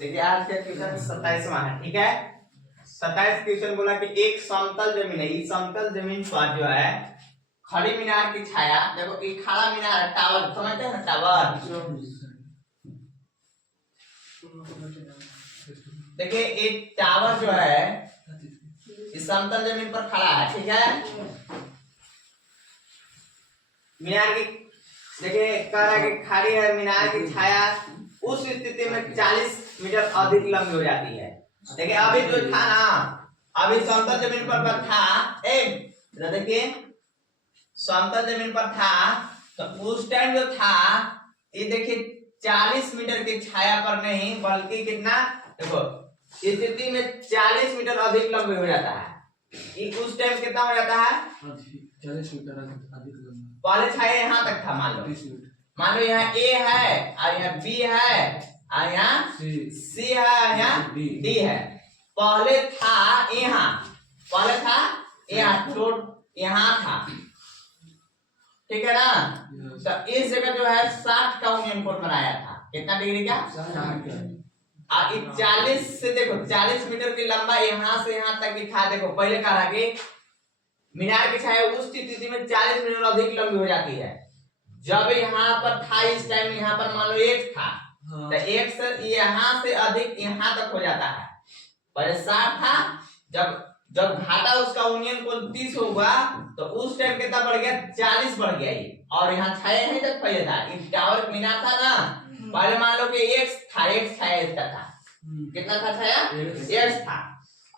देखिए आज का क्वेश्चन 27वां है, ठीक है। 27 क्वेश्चन बोला कि एक समतल जमीन है, इस समतल जमीन पर जो है खड़ी मीनार की छाया, देखो ये खड़ा मीनार है, टावर समझते हैं ना, टावर। देखिए एक टावर जो है इस समतल जमीन पर खड़ा है, ठीक है। मीनार की देखिए कह रहा है कि खड़ी है मीनार की छाया उस स्थिति में 40 मीटर अधिक लंबी हो जाती है। देखिए अभी जो था ना, अभी समतल जमीन पर था एक, देखिए समतल जमीन पर था तो उस टाइम जो था ये देखिए 40 मीटर की छाया पर नहीं बल्कि कितना, देखो स्थिति में 40 मीटर अधिक लंबी हो जाता है। ये उस टाइम कितना हो जाता है, 40 मीटर अधिक लंबा। पहले छाया यहाँ तक था, मान लो यहाँ ए है और यहाँ बी है और यहाँ सी है और यहाँ डी है। पहले था यहाँ, पहले था यहाँ, तो यहाँ था, ठीक है ना। तो इस जगह जो है 60 का यूनियन कोड बनाया था, कितना डिग्री का, 60। और 40 से देखो 40 मीटर की लंबा यहाँ से यहाँ तक की था। देखो पहले कहा कि मीनार की छाया उस स्थिति में 40 मीटर अधिक लंबी हो जाती है। जब यहाँ पर था इस टाइम यहाँ पर मान लो एक था, तो एक से यहाँ से अधिक यहाँ तक हो जाता है। पहले 60 था, जब घाटा उसका यूनियन कोण 30 होगा तो उस टाइम कितना बढ़ गया, 40 बढ़ गया ये। और यहाँ छाया नहीं तक पहले था, एक टावर मीनार था ना, पहले मान लो कि एक था, एक छाया इसका था, कितना था छाया, एक था।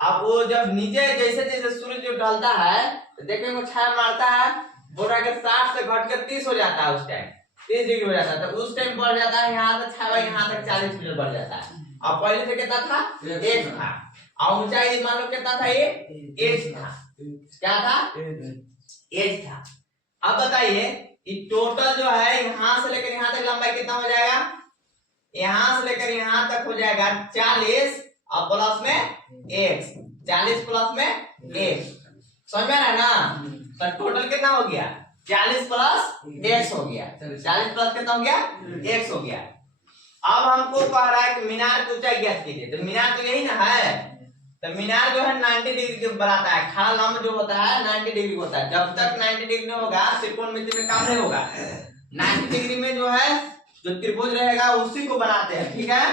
अब वो जब नीचे जैसे जैसे सूरज जो ढलता है तो देखने को छाया मारता है, बोल रहा है कि 60 से घटकर 30 हो जाता है, उस टाइम 30 डिग्री हो जाता है। तो उस टाइम बढ़ जाता है यहाँ तक छाया, यहाँ तक 40 मीटर बढ़ जाता है। अब पहले से कितना था, एक था, और ऊंचाई मान लो कितना था, ये एच था, क्या था, एच था। अब बताइए कि टोटल जो है यहाँ से लेकर यहाँ तक लंबाई कितना हो जाएगा, यहाँ से लेकर यहाँ तक हो जाएगा 40 और प्लस में x, 40 प्लस में x, समझ में आया ना। तो टोटल कितना हो गया, 40 प्लस x हो गया, 40 प्लस कितना हो गया, x हो गया। अब हमको कह रहा है कि मीनार की ऊंचाई ज्ञात कीजिए, तो मीनार तो यही ना है, तो मीनार जो है 90 डिग्री के बनाता है, खड़ा लंब जो होता है 90 डिग्री होता है। जब तक 90 डिग्री होगा त्रिकोणमिति में काम नहीं होगा। 90 डिग्री में जो है जो त्रिभुज रहेगा उसी को बनाते हैं, ठीक है।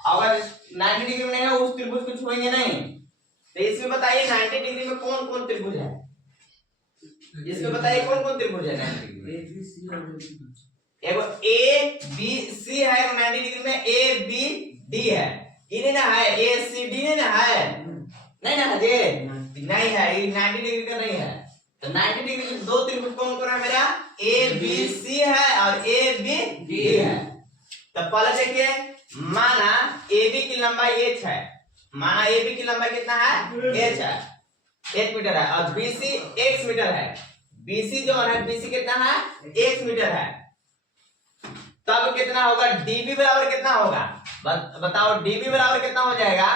अगर 90 डिग्री में नहीं है उस त्रिभुज को छुएंगे नहीं। तो इसमें बताइए 90 डिग्री में कौन कौन त्रिभुज है, इसमें बताइए कौन कौन त्रिभुज है 90 डिग्री में। एगो ए बी सी है, 90 डिग्री में ए बी डी है, ये नहीं ना है, ए सी डी नहीं ना है, नहीं ना है ये, नहीं है, ये 90 डिग्री का नहीं है। तो 90 डिग्री के दो त्रिभुज कौन कौन है मेरा, ए बी सी है और ए बी डी है। तो पहले देखिए, माना ए बी की लंबाई h है, माना ए बी की लंबाई कितना है, h है, 1 मीटर है, और बी सी x मीटर है, बी सी जो है बी सी कितना है, x मीटर है। तब कितना होगा, db बराबर कितना होगा, बताओ db बराबर कितना हो जाएगा,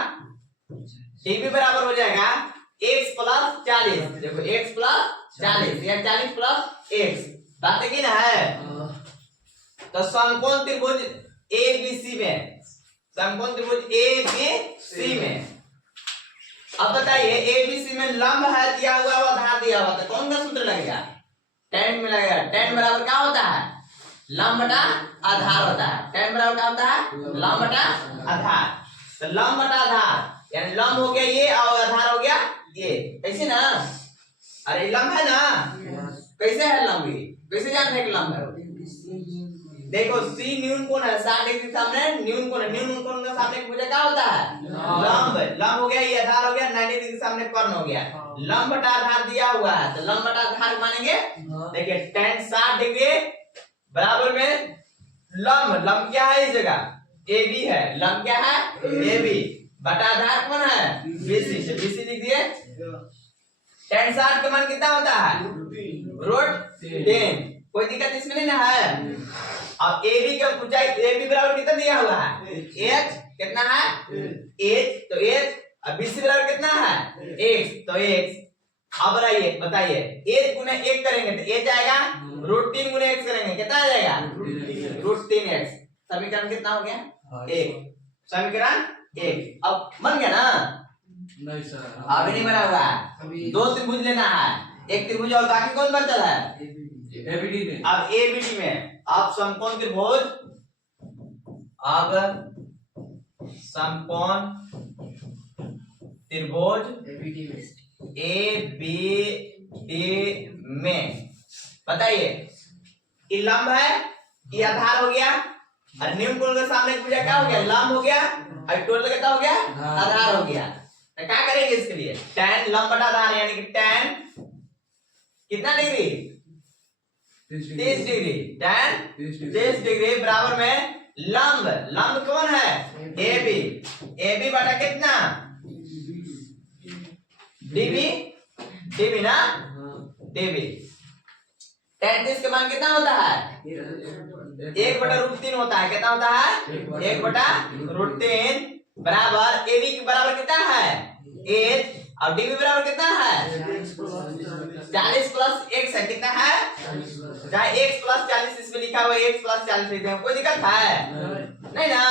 db बराबर हो जाएगा x प्लस 40, देखो x प्लस 40 या 40 प्लस x, बात है कि ना है। तो समकोण त्रिभुज ABC में, समकोण त्रिभुज ABC में, अब बताइए ABC में लंब है दिया हुआ और आधार दिया हुआ, तो कौन सा सूत्र लगेगा, tan में लगेगा। tan बराबर क्या होता है, लंब बटा आधार होता है, tan बराबर क्या होता है, लंब बटा आधार। तो लंब बटा आधार यानी लंब हो गया ये और आधार हो गया ये, ऐसे ना, अरे लंब है ना, कैसे है लंब, ये कैसे जानते हैं कि लंब है। देखो सी न्यून कोण है 60 डिग्री के सामने न्यून कोण है, न्यून कोण के सामने की भुजा क्या होता है, लंब। लंब हो गया, ये आधार हो गया, 90 डिग्री के सामने कर्ण हो गया, लंब बटा आधार दिया हुआ है, तो लंब बटा आधार मानेंगे। देखिए tan 60 डिग्री बराबर में लंब, लंब क्या है इस जगह, ए बी है, लंब क्या है, ए बी, बटा आधार कौन है, बीसी, से बीसी लिख दिए। tan 60 का मान कितना होता है, √10, कोई दिक्कत इसमें नहीं ना है। अब ए बी का ऊंचाई, ए बी बराबर कितना दिया हुआ है, h कितना है, h, तो h, अब bc बराबर कितना है, x, तो x। अब बताइए h गुना 1 करेंगे तो h आएगा, √3 गुना x करेंगे कितना आ जाएगा, √3x। समीकरण कितना हो गया, 1। समीकरण 1 अब बन गया ना? नहीं सर, अभी नहीं बना हुआ है, अभी दो त्रिभुज लेना है, एक त्रिभुज और बाकी कौन बचल है? एबीडी में। अब एबीडी में अब समकोण त्रिभुज, अब समकोण त्रिभुज ए बी डी में बताइए, ये लंब है, ये आधार हो गया, और निम्न कोण के सामने भुजा क्या हो गया? लंब हो गया, और टोटल कितना हो गया? आधार हो गया। तो क्या करेंगे इसके लिए? tan लंब बटा आधार, यानी कि tan कितना डिग्री? 30 डिग्री। tan 30 डिग्री बराबर में लंब, लंब कौन है? AB, AB बटा कितना? DB, DB ना? DB। tan 30 का मान कितना होता है? 1/√3 होता है। कितना होता है? 1/√3 बराबर AB के बराबर कितना है? 8, और DB बराबर कितना है? 40 प्लस x है, कितना है? जहाँ x प्लस 40 इसमें लिखा हुआ है, x प्लस 40 लिखते हैं, कोई दिक्कत है? नहीं ना?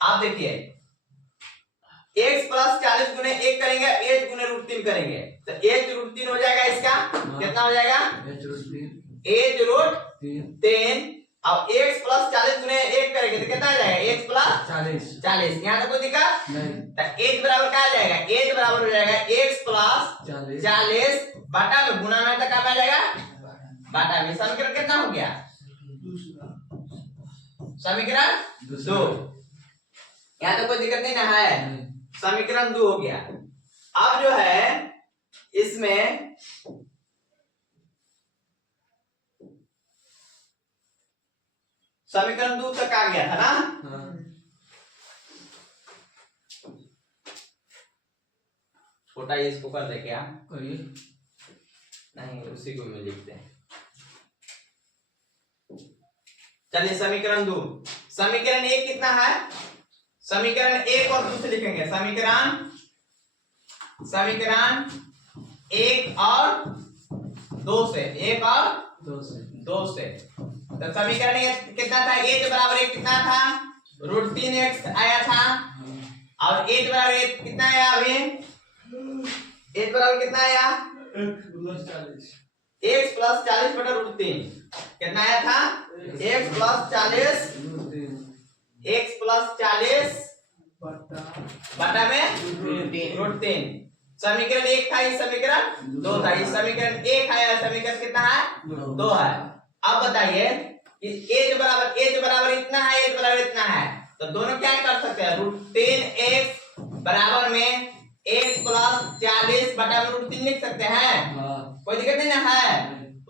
आप देखिए, x प्लस 40 गुने 1 करेंगे, h गुने √3 करेंगे, तो h√3 हो जाएगा इसका। कितना हो जाएगा? h√3। अब x प्लस 40 गुने 1 करेंगे तो कितना आ जाएगा? x plus 40। यहाँ तो कोई दिक्कत नहीं। तो h बराबर क्या आ जाएगा? h बराबर हो जाएगा x प्लस 40 बटा में गुना में, तो क्या आ जाएगा? बटा में। समीकरण कितना हो गया? समीकरण 2। यहाँ तो कोई दिक्कत नहीं ना है? समीकरण 2 हो गया। अब जो है इसमें समीकरण 2 तक आ गया था ना? छोटा इसको कर दे क्या? करिए। नहीं, उसी को में लिखते हैं। चलिए समीकरण 2। समीकरण 1 कितना है? समीकरण 1 और 2 से लिखेंगे। समीकरण 1 और 2 से, 1 और 2 से। तो समीकरण 1 कितना था? h बराबर 1 कितना था? √3x आया था, और h बराबर 1 कितना आया? अभी h बराबर कितना आया? x प्लस 40 बटा √3 कितना आया था? x प्लस 40 बटा में √3। समीकरण 1 था, इस समीकरण 2 था। इस समीकरण 1 आया, समीकरण कितना है? 2 है। अब बताइए कि h बराबर इतना है, h बराबर इतना है, तो दोनों क्या कर सकते हैं? √3x बराबर में x प्लस 40 बटा में √3 लिख सकते हैं। कोई दिक्कत नहीं ना है?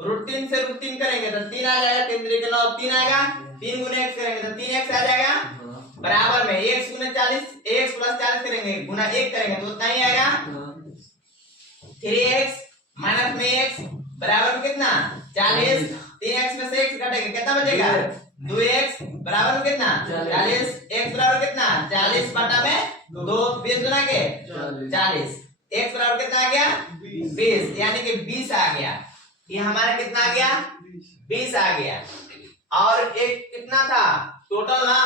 √3 से √3 करेंगे तो 3 आ जाएगा, 3 3 के 9, 3 आएगा, 3 गुने x करेंगे तो 3x आ जाएगा, बराबर में x गुने 40, x प्लस 40 करेंगे गुना 1 करेंगे तो उतना ही आएगा। 3x माइनस में x बराबर में कितना? 40। 3x में से x घटेगा, कितना बचेगा? 2x बराबर में कितना? 40। x बराबर कितना? 40 बटा में 2, 20 गुना के 40। x बराबर कितना आ गया? 20, यानी कि 20 आ गया। ये हमारा कितना आ गया? 20 आ गया। और एक कितना था टोटल ना?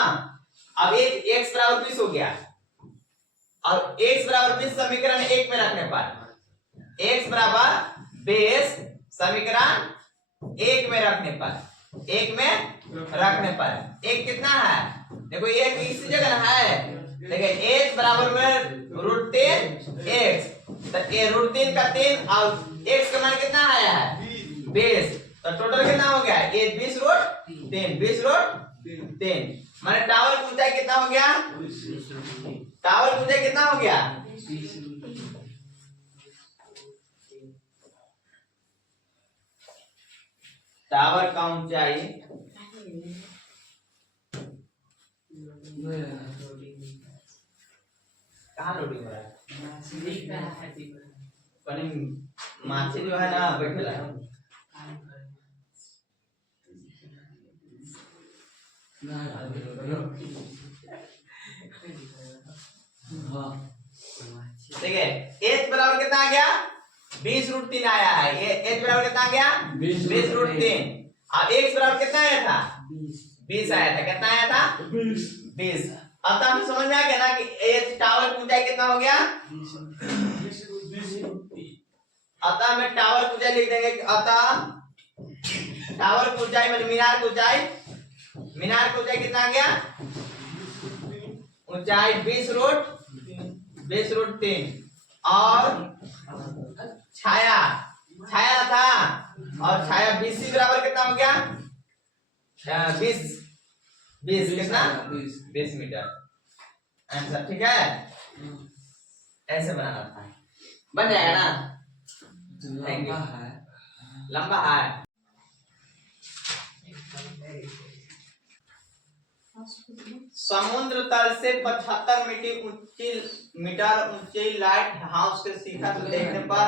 अब एक x बराबर 20 हो गया, और x बराबर 20 समीकरण 1 में रखने पर, x बराबर 20 समीकरण 1 में रखने पर, 1 में रखने पर एक कितना है? देखो एक इसी जगह है, देखिए h बराबर में √3x, तो ये √3 का 3 और x का मान कितना आया है? 20। तो टोटल कितना हो गया? ये 20√3 माने टावर की ऊंचाई कितना हो गया? टावर की ऊंचाई कितना हो गया? टावर का ऊंचाई कहाँ लोडिंग हो रहा है? माछी जो है ना बैठेला है। देखिए h बराबर कितना आ गया? 20√3 आया है। ये h बराबर कितना आ गया? 20√3। अब x बराबर कितना आया था? 20 आया था। कितना आया था? 20। अतः हमें समझ में आ गया ना कि ये टावर की ऊंचाई कितना हो गया। अतः हमें टावर की ऊंचाई लिख देंगे कि अतः टावर की ऊंचाई मतलब मीनार की ऊंचाई कितना आ गया। ऊंचाई 20√3 और छाया था और छाया BC बराबर कितना हो गया 20 कितना 20 मीटर। आंसर ठीक है। ऐसे बनाना था, बन जाएगा ना। लंबा है। समुद्र तल से 75 मीटर ऊंची लाइट हाउस के शिखर को देखने पर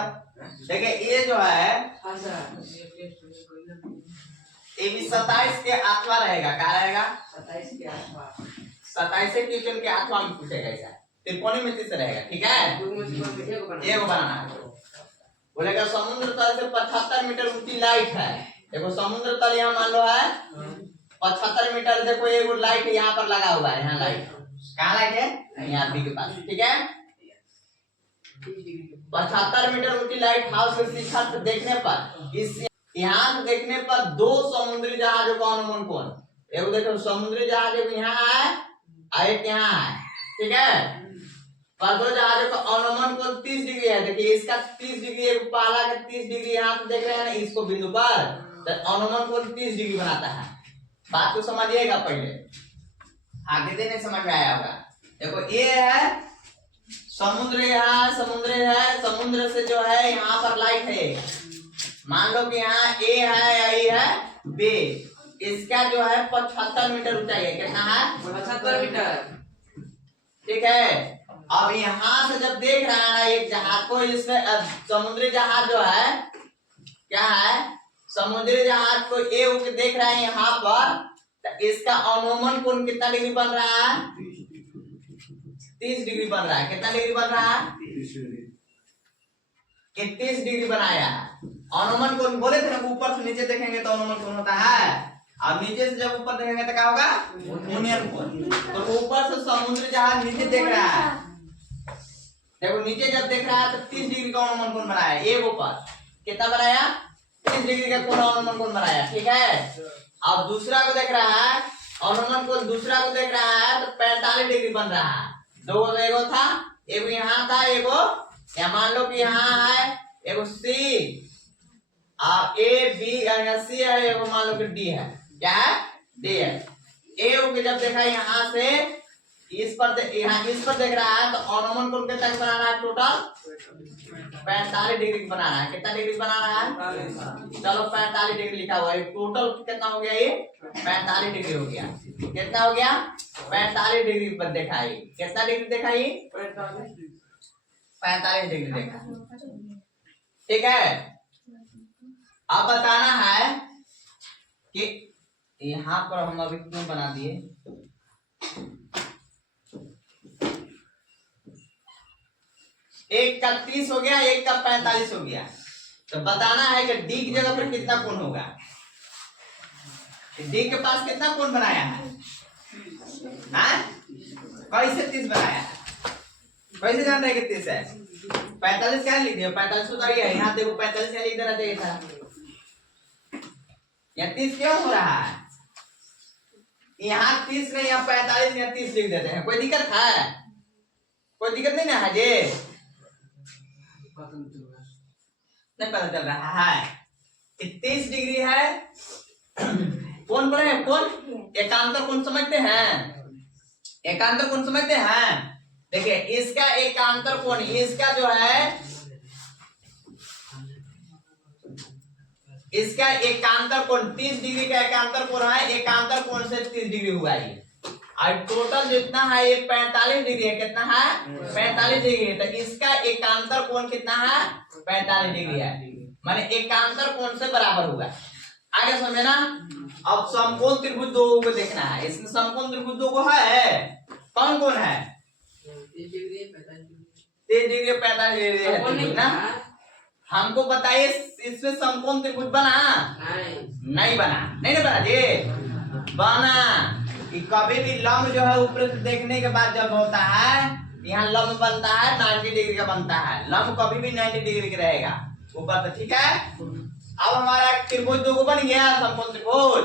देखिए ये जो है ये भी 27 के आठवां रहेगा। क्या रहेगा 27 के आठवां। 27 क्वेश्चन के आठवां में पूछेगा ऐसा त्रिकोणमिति से रहेगा। ठीक है ये बनाना है। बोलेगा समुद्र तल से 75 मीटर ऊंची लाइट है। देखो समुद्र तल यहाँ मान लो है 75 मीटर। देखो एक लाइट यहाँ पर लगा हुआ है। यहाँ लाइट कहाँ लाइट है यहाँ बी के पास। ठीक है 75 मीटर ऊंची लाइट हाउस के शिखर से देखने पर इस यहाँ से देखने पर 2 समुद्री जहाजों का अनुमान कौन। एक देखो समुद्री जहाज यहाँ है और एक यहाँ है। ठीक है पर 2 जहाजों का अनुमान कोण 30 डिग्री है। देखिए इसका 30 डिग्री एक पहला का 30 डिग्री यहाँ से देख रहे हैं ना इसको बिंदु पर तो अनुमान कोण 30 डिग्री बनाता है। बात को समझिएगा पहले आगे देने समझ में आया होगा। देखो ये है समुद्र यहाँ समुद्र है। समुद्र से जो है यहाँ पर लाइट है। मान लो कि यहाँ ए है या ए है बी। इसका जो है 75 मीटर ऊंचाई है। कितना है 75 मीटर। ठीक है अब यहाँ से जब देख रहा है ना एक जहाज को इससे समुद्री जहाज जो है क्या है समुद्री जहाज को ए के देख रहा है यहाँ पर तो इसका अनुमान कोण कितना डिग्री बन रहा है 30 डिग्री बन रहा है। कितना डिग्री बन रहा है 30 डिग्री बनाया है। अनुमान कोण बोले थे ना ऊपर से नीचे देखेंगे तो अनुमान कोण होता है। अब नीचे से जब ऊपर देखेंगे तो क्या होगा यूनियन कोण। तो ऊपर से समुद्री जहाज नीचे देख रहा है। देखो नीचे जब देख रहा है तो 30 डिग्री का अनुमान कोण बनाया। एक ऊपर कितना बनाया 30 डिग्री का कोण अनुमान कोण बनाया। ठीक है अब दूसरा को देख रहा है अनुमान कोण दूसरा को देख रहा है तो 45 डिग्री बन रहा है। दो एगो था एगो यहाँ था एगो या मान लो कि यहाँ है एगो सी और ए बी सी है एगो मान लो कि डी है। क्या है डी है। ए को जब देखा यहाँ से इस पर देख रहा है तो अनुमान कोण कितना बना रहा है टोटल 45 डिग्री बना रहा है। कितना डिग्री बना रहा है चलो 45 डिग्री लिखा हुआ है। टोटल कितना हो गया ये 45 डिग्री हो गया। कितना हो गया 45 डिग्री पर देखा है। कितना डिग्री देखा ये 45 डिग्री देखा। ठीक है अब बताना है कि यहाँ पर हम अभी क्यों बना दिए। एक का 30 हो गया एक का 45 हो गया तो बताना है कि डी की जगह पर कितना कोण होगा। डी के पास कितना कोण बनाया है कैसे 30 बनाया कैसे जानते हैं कि 30 है 45 क्या लिख दिया 45 उतारिए है। यहाँ देखो 45 क्या लिख देना चाहिए था। यहाँ 30 क्यों हो रहा है यहाँ 30 नहीं यहाँ 45 यहाँ 30 लिख देते हैं। कोई दिक्कत है कोई दिक्कत नहीं ना है जी नहीं पता चल रहा है 30 डिग्री है। कौन बोले कौन एकांतर कोण समझते हैं एकांतर कोण समझते हैं। देखिए इसका एकांतर कोण इसका जो है इसका एकांतर कोण 30 डिग्री का एकांतर कोण है। एकांतर कोण से 30 डिग्री हुआ ये और टोटल जितना है ये 45 डिग्री है। कितना है 45 डिग्री है। तो इसका एकांतर कोण कितना है 45 डिग्री है माने एकांतर कोण से बराबर हुआ। आगे समझे ना। अब समकोण त्रिभुज दो को देखना है। इसमें समकोण त्रिभुज दो को है कौन कौन है 30 डिग्री 45 डिग्री है ना। हमको बताइए इसमें समकोण त्रिभुज बना नहीं बना नहीं ना बना जी बना कि कभी भी लंब जो है ऊपर से देखने के बाद जब होता है यहाँ लंब बनता है 90 डिग्री का बनता है, लंब कभी भी 90 डिग्री का रहेगा ऊपर से, ठीक है। अब हमारा त्रिभुज दो बन गया, समकोण त्रिभुज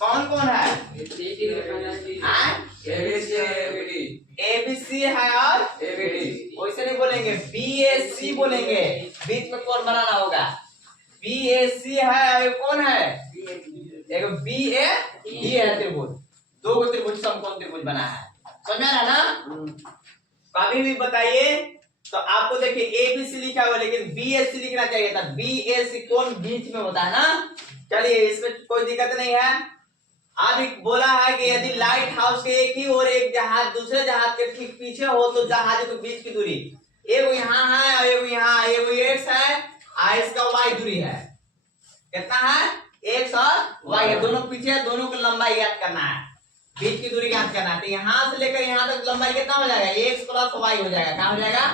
कौन कौन है? एबीसी है और वैसे नहीं बोलेंगे, बीएसी बोलेंगे, बीच में कौन बनाना होगा, बीएसी है और कौन है, एक बीए डी है त्रिभुज, दो को त्रिभुज समकोण त्रिभुज बना है, समझ रहा ना। कभी भी बताइए तो आपको देखिए एबीसी लिखा हुआ लेकिन बीएसी लिखना चाहिए था, बीएसी कौन बीच में होता है ना। चलिए इसमें कोई दिक्कत नहीं है। अब बोला है कि यदि लाइट हाउस के एक ही और एक जहाज दूसरे जहाज के ठीक पीछे हो तो जहाज के बीच की दूरी एक यहाँ है और एक यहाँ, एक एक्स है और इसका वाई दूरी है, कितना है, एक्स और वाई है, दोनों पीछे है, दोनों को लंबाई याद करना है, बीच की दूरी ज्ञात करना है। तो यहाँ से लेकर यहाँ तक लंबाई कितना हो जाएगा, एक्स प्लस वाई हो जाएगा, क्या हो जाएगा,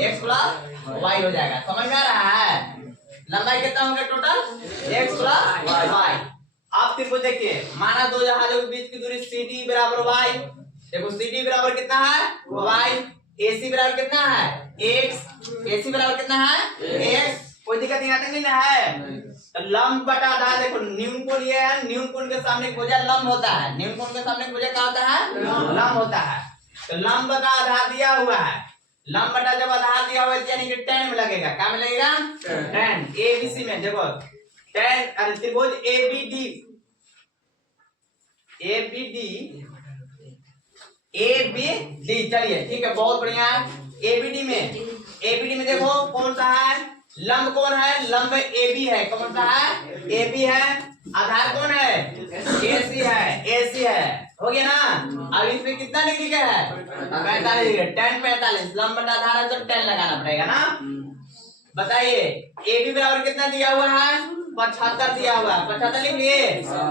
एक्स प्लस वाई हो जाएगा, समझ में आ रहा है। लंबाई कितना होगा टोटल, एक्स प्लस वाई। आप त्रिभुज देखिए, माना दो जहाजों के बीच की दूरी CD बराबर वाई, देखो CD बराबर कितना है, वाई, AC बराबर कितना है, एक्स, AC बराबर कितना है, एक्स, कोई दिक्कत यहाँ तक नहीं ना है। तो लंब बटा आधार, देखो न्यून कोण ये है, न्यून कोण के सामने भुजा लंब होता है, न्यून कोण के सामने भुजा क्या होता है, लंब होता है। तो लंब का आधार दिया हुआ है, लंब बटा जब आधार दिया हुआ है यानी कि tan में लगेगा, क्या में लगेगा, tan, ABC में देखो tan, अरे त्रिभुज ABD, चलिए ठीक है, बहुत बढ़िया है। ABD में देखो कौन सा है, लंब कौन है, लंब AB है, कौन सा है, AB है, आधार कौन है, AC है, हो गया ना। अब इसमें कितना डिग्री का है, 45 डिग्री, tan 45, लंब बटा आधार है तो tan लगाना पड़ेगा ना। बताइए AB बराबर कितना दिया हुआ है, 75 दिया हुआ है, 75 लिख लिए।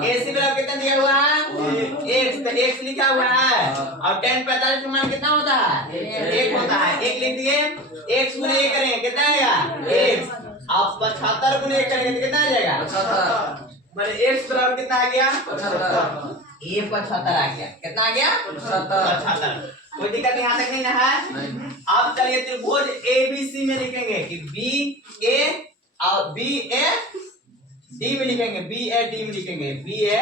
AC बराबर कितना दिया हुआ है, x, तो x लिखा हुआ है और tan 45 का मान कितना होता है, 1 होता है, 1 लिख दिए। x गुने 1 करेंगे कितना आएगा, x, अब 75 गुने 1 करेंगे तो कितना आ जाएगा, 75, मतलब x बराबर कितना आ गया, 75, ये 75 आ गया, कितना आ गया, 75। कोई दिक्कत यहाँ तक नहीं ना है। अब चलिए त्रिभुज ABC में लिखेंगे कि BA और BA D में लिखेंगे, BAD में लिखेंगे, BA,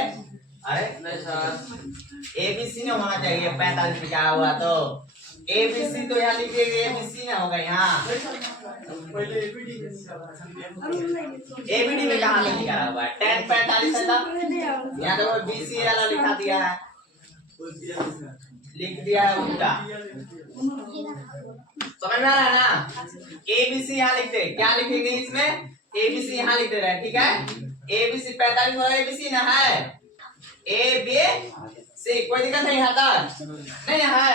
अरे नहीं सर ABC ना होना चाहिए, 45 लिखा हुआ तो ABC तो यहाँ लिखेंगे, ABC ना होगा यहाँ, ABD में कहाँ पे लिखा हुआ है, tan 45 है ना, यहाँ तो BC वाला लिखा दिया है, लिख दिया है उल्टा, समझ में आ रहा है ना। ABC यहाँ लिखते हैं, क्या लिखेंगे इसमें, ABC यहाँ लिख दे रहे हैं, ठीक है। ABC 45 वाला ABC ना है, ABC, कोई दिक्कत नहीं है नहीं है।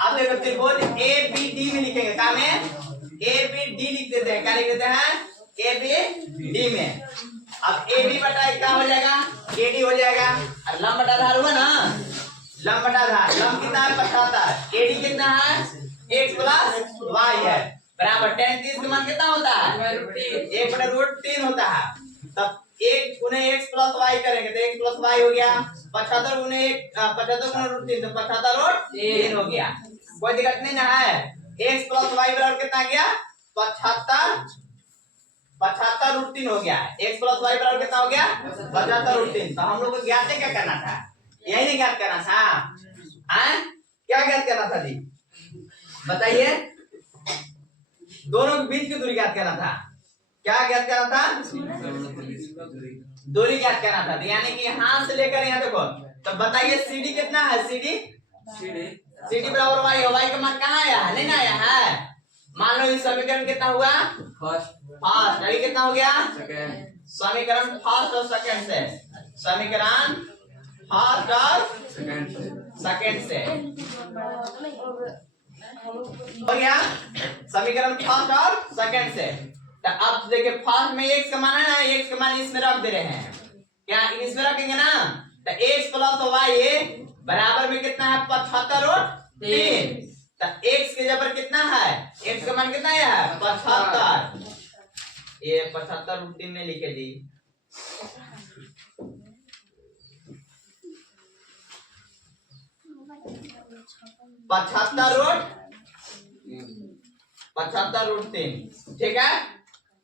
आप देखो त्रिभुज ABD में लिखेंगे, क्या में ABD लिख देते हैं, क्या लिख देते हैं, ABD में। अब AB बटा क्या हो जाएगा, AD हो जाएगा, और लंब बटा आधार हुआ ना, लंब बटा आधार, लंब कितना है 75, AD कितना है, x प्लस वाई है, बराबर tan 30 का मान कितना होता है, 1/√3 होता है। तब 1 गुने x प्लस वाई करेंगे तो x प्लस वाई हो गया, 75 गुने 1/√3 तो 75/3 हो गया, कोई दिक्कत नहीं ना है। x प्लस वाई बराबर कितना आ गया, 75/3 हो गया, x प्लस वाई बराबर कितना हो गया, 75/3। तो हम लोग को ज्ञात क्या करना था, यही नहीं ज्ञात करना था, क्या ज्ञात करना था जी, बताइए, दोनों के बीच की दूरी ज्ञात करना था, क्या ज्ञात करना था, दूरी ज्ञात करना था। तो यानी कि यहाँ से लेकर यहाँ देखो, तो बताइए CD कितना है, CD बराबर वाई है, वाई का मान कहाँ आया है, नहीं ना आया है। मान लो इस समीकरण कितना हुआ, फर्स्ट, अभी कितना हो गया, समीकरण फर्स्ट और सेकंड से, समीकरण फर्स्ट और सेकंड से हो गया, समीकरण फर्स्ट और सेकंड से। तो अब देखिए फर्स्ट में x का मान है ना, x का मान इसमें रख दे रहे हैं, क्या इसमें रखेंगे ना, तो x प्लस y बराबर में कितना है, 75/3। तो x के जबर कितना है, x का मान कितना है 75, ये 75/3 में लिखे दी। 75√3। ठीक है,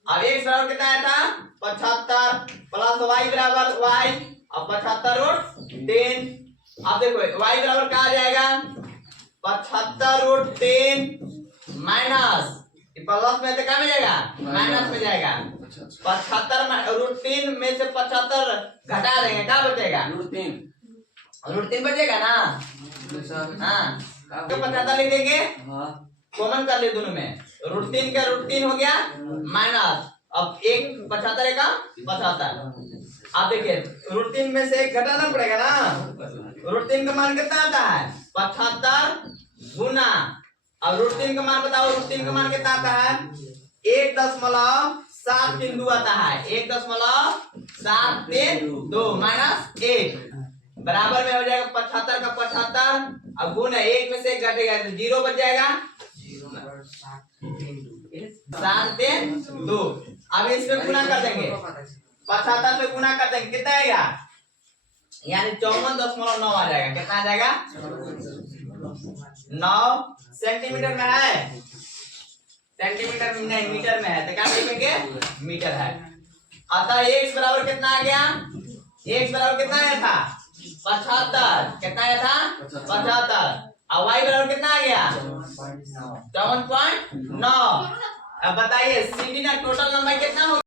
अब x बराबर कितना आया था 75 प्लस y बराबर y और 75√3। अब देखो y बराबर क्या आ जाएगा 75√3 माइनस प्लस में तो क्या में जाएगा माइनस में जाएगा। 75√3 में से 75 घटा देंगे क्या बचेगा √3 बचेगा ना। हाँ तो 75 लिख देंगे, कॉमन कर ले दोनों में, √3 का √3 हो गया माइनस अब एक 75 का 75। आप देखिए √3 में से एक घटाना पड़ेगा ना, √3 का मान कितना आता है 75 गुना, अब √3 का मान बताओ, √3 का मान कितना आता है 1.732 आता है, 1.732 माइनस 1 बराबर में हो जाएगा 75 का 75 अब गुना 1 में से 1 घटेगा तो 0 बच जाएगा 732। अब इसमें गुना कर देंगे 75 में गुना कर देंगे कितना आएगा यानी 54.9 आ जाएगा। कितना आ जाएगा 9 सेंटीमीटर में है, सेंटीमीटर में नहीं मीटर में है तो क्या लिखेंगे मीटर है। अतः x बराबर कितना आ गया, x बराबर कितना आया था 75, कितना आया था 75 और y बराबर कितना आ गया 54.9। अब बताइए CD ना टोटल लंबाई कितना हो